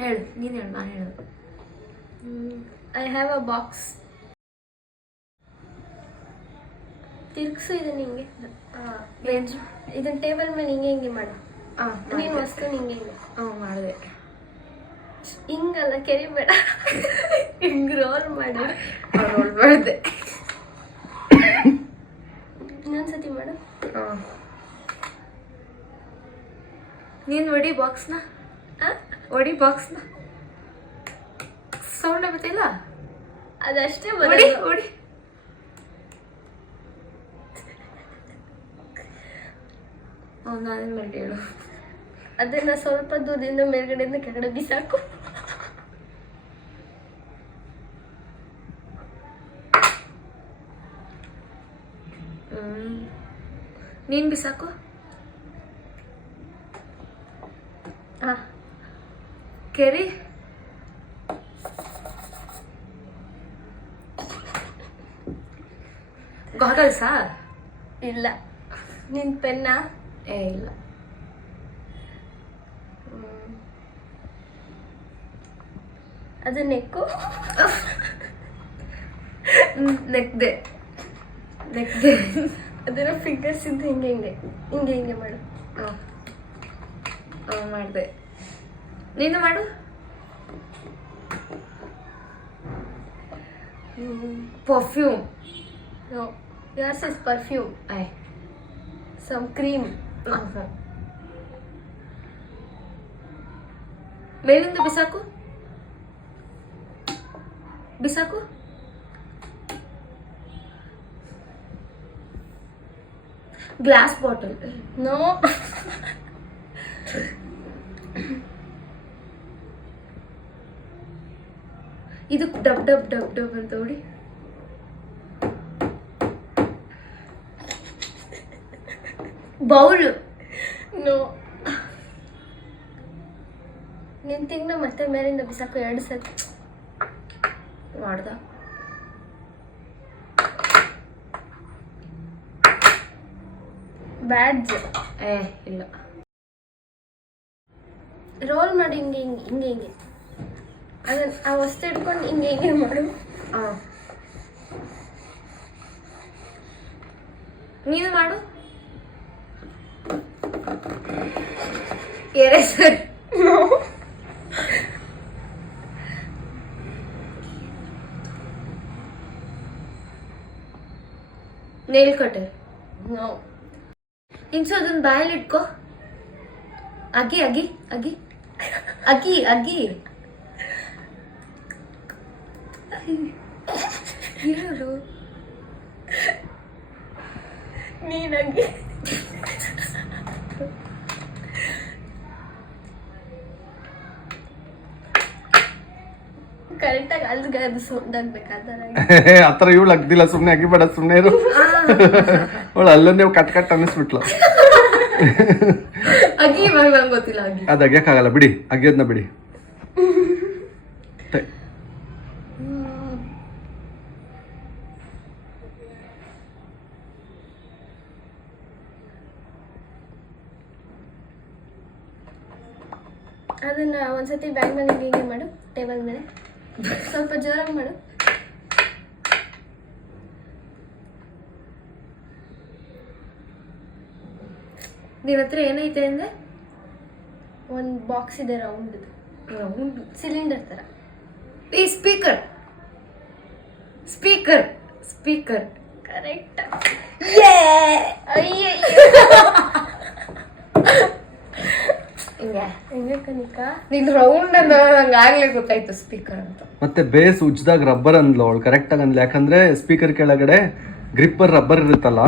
ಹೇಳು, ನೀನು ಹೇಳು, ನಾನು ಹೇಳು. I have a box. ತಿರ್ಗ್ಸು ಇದು ನಿಂಗೆ. ವೆಜ್. ಇದನ್ನ ಟೇಬಲ್ ಮೇಲೆ ಹಿಂಗೆ ಮಾಡು. ನೀನು ವಸ್ತು ನಿಂಗೆ ಮಾಡಿದೆ. ಹಿಂಗಲ್ಲ, ಕೆರಿಬೇಡ. ಹಿಂಗೆ ರೋಲ್ ಮಾಡು. ರೋಲ್ ಮಾಡಿದೆ. ಇನ್ನೊಂದ್ಸತಿ ಮಾಡು. ನೀನು ಒಡಿ ಬಾಕ್ಸ್ನ. ಒಡಿ ಬಾಕ್ಸ್ನ. ಸೌಂಡ್ ಆಗುತ್ತಿಲ್ಲ. ಅದಷ್ಟೇ ಒಡಿ ಒಡಿ. ನಾನು ಮೇಲೆ ಹೇಳು. ಅದನ್ನ ಸ್ವಲ್ಪ ದೂರದಿಂದ ಮೇಲ್ಗಡೆಯಿಂದ ಕೆಳಗಡೆ ಬಿಸಾಕು. ನೀನು ಬಿಸಾಕು. ಕೆರಿ. ಗಾಗಲ್ಸಾ? ಇಲ್ಲ. ನಿನ್ ಪೆನ್ನ? ಇಲ್ಲ. ಅದು ನೆಕ್ಕು. ನೆಕ್ದೆ. ಅದರ ಫಿಂಗರ್ಸ್ ಇದ್ದು ಹಿಂಗೆ ಮಾಡು. ಮಾಡಿದೆ. ನೀನು ಮಾಡು. Perfume. No, yours is perfume. Some cream. ಮೇಲಿಂದ ಬಿಸಾಕು. ಬಿಸಾಕು. Glass bottle. No. ಇದು ಡಬ್ ಡಬ್ ಡಬ್ ಡಬ್ ಅಂತ ನೋಡಿ. ಬೌಲ್. ನೋ. ನಿನ್ ತಿಂಗ್ನ ಮತ್ತೆ ಮೇಲಿಂದ ಬಿಸಾಕು 2 ಸತಿ. ಮಾಡ್ದ. ಬ್ಯಾಡ್ಜ್. ಇಲ್ಲ. ರೋಲ್ ಮಾಡಿ ಹಿಂಗೆ ಅದನ್ನ ಆ ವಸ್ತು ಇಟ್ಕೊಂಡು ಹಿಂಗೆ ಮಾಡು. ನೀನು ಮಾಡು. ಎರೇಸರ್. Nail cutter. ನೋ. ಇನ್ಸು ಅದನ್ನ ಬಾಯಲ್ಲಿ ಇಟ್ಕೋ. ಅಗಿ ಅಗಿ ಅಗಿ ಅಗಿ ಅಗಿ. ಹೇಳು. ನೀನಾಗಿ. ಕರೆಕ್ಟಾಗಿ ಅಲ್ಲಿಗೆ ಅದು ಸೌಂಡ್ ಆಗ್ಬೇಕಾದ್ರೆ ಆ ಥರ ಇವಳು ಅಗ್ದಿಲ್ಲ. ಸುಮ್ಮನೆ ಅಗಿಬೇಡ, ಸುಮ್ಮನೆ ಇರು. ಅವಳು ಅಲ್ಲೇ ಕಟ್ ಅನ್ನಿಸ್ಬಿಟ್ಲು. ಅಗಿ ಇವಾಗ ನಂಗೆ ಗೊತ್ತಿಲ್ಲ. ಅಗಿ ಅದು ಅಗ್ಯಕ್ಕಾಗಲ್ಲ ಬಿಡಿ, ಅಗ್ಯೋದನ್ನ ಬಿಡಿ. ಅದನ್ನ ಒಂದ್ಸತಿ ಬ್ಯಾಗ್ ಮೇಲೆ ಹಿಂಗೆ ಮಾಡು. ಟೇಬಲ್ ಮೇಲೆ ಸ್ವಲ್ಪ ಜೋರಾಗಿ ಮಾಡು. ನಿನ್ನ ಹತ್ರ ಏನೈತೆ ಅಂದೆ? ಒಂದು ಬಾಕ್ಸ್ ಇದೆ ರೌಂಡ್ ಸಿಲಿಂಡರ್ ಥರ. ಈ ಸ್ಪೀಕರ್. Speaker speaker correct. ಹಿಂಗೆ ಕನಿಕಾ. ನೀನು ರೌಂಡ್ ಅಂತ ನಂಗೆ ಆಗ್ಲೇ ಗೊತ್ತಾಯ್ತು ಸ್ಪೀಕರ್ ಅಂತ. ಮತ್ತೆ ಬೇಸ್ ಉಜ್ಜಿದಾಗ ರಬ್ಬರ್ ಅಂದ್ಲು ಅವಳು. ಕರೆಕ್ಟಾಗಿ ಅಂದ್ಲು. ಯಾಕಂದ್ರೆ ಸ್ಪೀಕರ್ ಕೆಳಗಡೆ ಗ್ರಿಪ್ಪರ್ ರಬ್ಬರ್ ಇರುತ್ತಲ್ಲ,